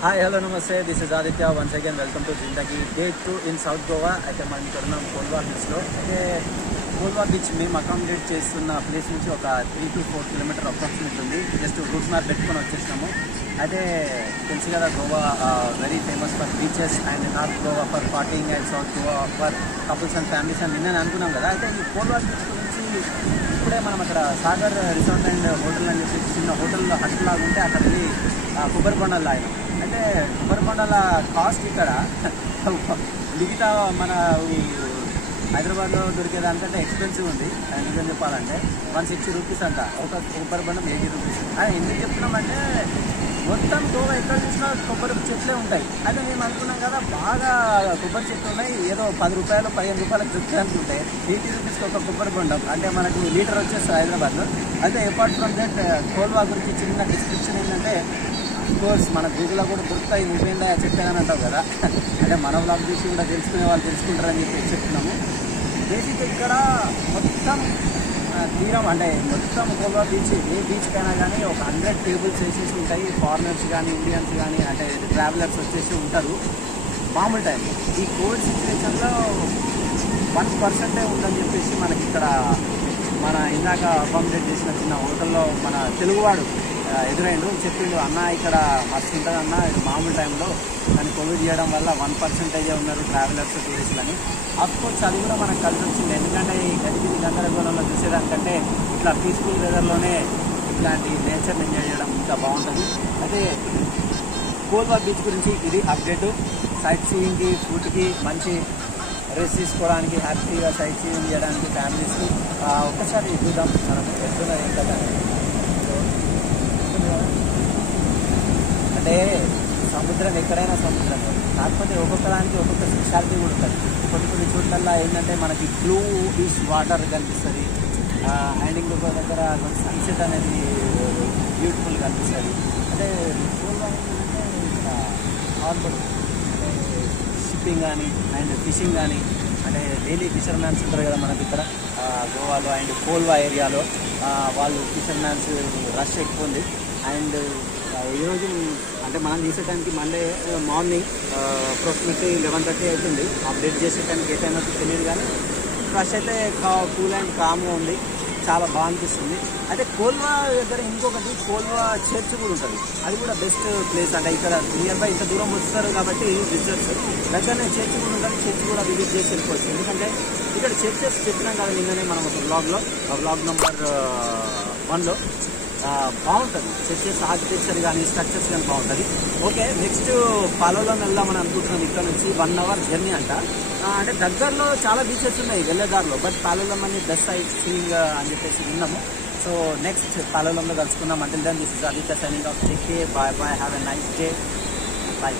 Hi hello నమస్తే this is Aditya once again welcome to Zindagi day 2 in south Goa. అయితే మనం ఇక్కడ ఉన్నాం కోల్వా బీచ్లో. అయితే కోల్వా బీచ్ మేము అకామిడేట్ చేస్తున్న ప్లేస్ నుంచి ఒక 3 to 4 కిలోమీటర్ అప్రాక్సిమేట్ ఉంది. జస్ట్ రూట్ మ్యాప్ పెట్టుకొని వచ్చేసినాము. అయితే తెలుసు కదా, Goa very famous for beaches and north Goa for partying and south Goa for couples and families అని నిన్న అనుకున్నాం కదా. అయితే ఈ కోల్వా బీచ్ గురించి ఇప్పుడే మనం అక్కడ సాగర్ రిసార్ట్ అండ్ హోటల్ అని చెప్పి చిన్న హోటల్ హట్ లాగా ఉంటే అక్కడ వెళ్ళి కొబ్బరి బొండాలు ఆయన. అయితే కొబ్బరి బొండాల కాస్ట్ ఇక్కడ మిగతా మన హైదరాబాద్లో దొరికేదానికంటే ఎక్స్పెన్సివ్ ఉంది. నిజం చెప్పాలంటే 160 రూపీస్ అంట ఒక కొబ్బరి బొండం, 80 రూపీస్. ఎందుకు చెప్తున్నామంటే మొత్తం గోవా ఎక్కడ చూసినా కొబ్బరి చెట్లే ఉంటాయి. అయితే మేము అనుకున్నాం కదా, బాగా కొబ్బరి చెట్లు ఉన్నాయి, ఏదో 10 రూపాయలు 15 రూపాయలకు దొరికేదానికి ఉంటాయి. 80 రూపీస్కి ఒక కొబ్బరి బొండం అంటే మనకు లీటర్ వచ్చేస్తుంది హైదరాబాద్లో. అయితే అపార్ట్ ఫ్రమ్ దట్ కోల్వా గురించి చిన్న డిస్క్రిప్షన్ ఏంటంటే, కోర్స్ మన గూగుల్లో కూడా దొరుకుతాయి, నువ్వేందా చెప్పానని అంటావు కదా. అంటే మన వ్లాగ్ చూసి కూడా తెలుసుకునే వాళ్ళు తెలుసుకుంటారని చెప్పి చెప్తున్నాము. బేసిక్గా ఇక్కడ మొత్తం తీరం అంటే మొత్తం కోల్వా బీచ్, ఏ బీచ్కైనా కానీ ఒక 100 టేబుల్స్ వేసేసి ఉంటాయి. ఫారినర్స్ కానీ ఇండియన్స్ కానీ అంటే ట్రావెలర్స్ వచ్చేసి ఉంటారు మామూలు టైం. ఈ కోవిడ్ సిచ్యువేషన్లో 1% ఉందని చెప్పేసి మనకి ఇక్కడ మన ఇందాక అకామిడేట్ చేసిన చిన్న హోటల్లో మన తెలుగువాడు ఎదురైండు, చెప్పిండు, అన్న ఇక్కడ మస్తు ఉంటుంది అన్న, ఇది మామూలు టైంలో కానీ కోవిడ్ చేయడం వల్ల 1% ఉన్నారు ట్రావెలర్స్, టూరిస్టులు అని. అఫ్కోర్స్ అది కూడా మనకు కలిసి వచ్చింది. ఎందుకంటే ఈ గజిబిజి గందరగోళంలో చూసేదానికంటే ఇట్లా పీస్ఫుల్ వెదర్లోనే ఇట్లాంటి నేచర్ని ఎంజాయ్ చేయడం ఇంకా బాగుంటుంది. అయితే కోల్వా బీచ్ గురించి ఇది అప్డేటు. సైట్ సీయింగ్కి, ఫుడ్కి, మంచి రెస్ట్ తీసుకోవడానికి, హ్యాపీగా సైట్ సీయింగ్ చేయడానికి ఫ్యామిలీస్కి ఒక్కసారి చూద్దాం మనం ఎట్లున్నది ఏం కదా. అంటే సముద్రం ఎక్కడైనా సముద్రం, కాకపోతే ఒక్కొక్క దానికి ఒక్కొక్క స్పెషాలిటీ కూడా ఉంటుంది. కొన్ని చోట్లల్లో ఏంటంటే మనకి బ్లూ ఈష్ వాటర్ కనిపిస్తుంది, అండ్ ఇంకొక దగ్గర సన్సెట్ అనేది బ్యూటిఫుల్ కనిపిస్తుంది. అంటే కోల్వా ఏంటంటే ఇక్కడ హార్బర్ అంటే షిప్పింగ్ కానీ అండ్ ఫిషింగ్ కానీ, అంటే డైలీ ఫిషర్ మ్యాన్స్ ఉంటారు కదా మనకి ఇక్కడ గోవాలో అండ్ కోల్వా ఏరియాలో. వాళ్ళు ఫిషర్ మ్యాన్స్ రష్ ఎక్కువ ఉంది. అండ్ ఈరోజు అంటే మనం తీసే టైంకి మండే మార్నింగ్ అప్రాక్సిమేట్లీ 11:30 అవుతుంది. అప్డేట్ చేసే టైంకి ఏ టైం అవుతుంది తెలియదు, కానీ రష్ అయితే కూల్ అండ్ కామ్గా ఉంది, చాలా బాగా అనిపిస్తుంది. అయితే కోల్వా దగ్గర ఇంకొకటి కోల్వా చర్చ్ కూడా ఉంటుంది. అది కూడా బెస్ట్ ప్లేస్. అంటే ఇక్కడ నియర్ బై ఇంత దూరం వస్తారు కాబట్టి విజిటర్స్ దగ్గరనే చర్చ్ కూడా ఉంటుంది. చర్చ్ కూడా విజిట్ చేసి వెళ్ళిపోవచ్చు. ఎందుకంటే ఇక్కడ చర్చెస్ చెప్పినాం కదా నిన్ననే మనం ఒక బ్లాగ్లో, బ్లాగ్ నెంబర్ 1లో. బాగుంటుంది చర్చెస్, ఆర్కిటెక్చర్ కానీ స్ట్రక్చర్స్ కానీ బాగుంటుంది. ఓకే, నెక్స్ట్ పాలోలోకి వెళ్దామని అనుకుంటున్నాం. ఇక్కడ నుంచి 1 hour జర్నీ అంట. అంటే దగ్గరలో చాలా బీచెస్ ఉన్నాయి వెళ్ళేదారిలో, బట్ పాలోలం అని బెస్ట్ సైట్ సీయింగ్ అని చెప్పేసి విన్నాము. సో నెక్స్ట్ పాలోలంలో కలుసుకుందాం. Until then this is Aditya signing off. Take care, bye bye, have a nice day, bye.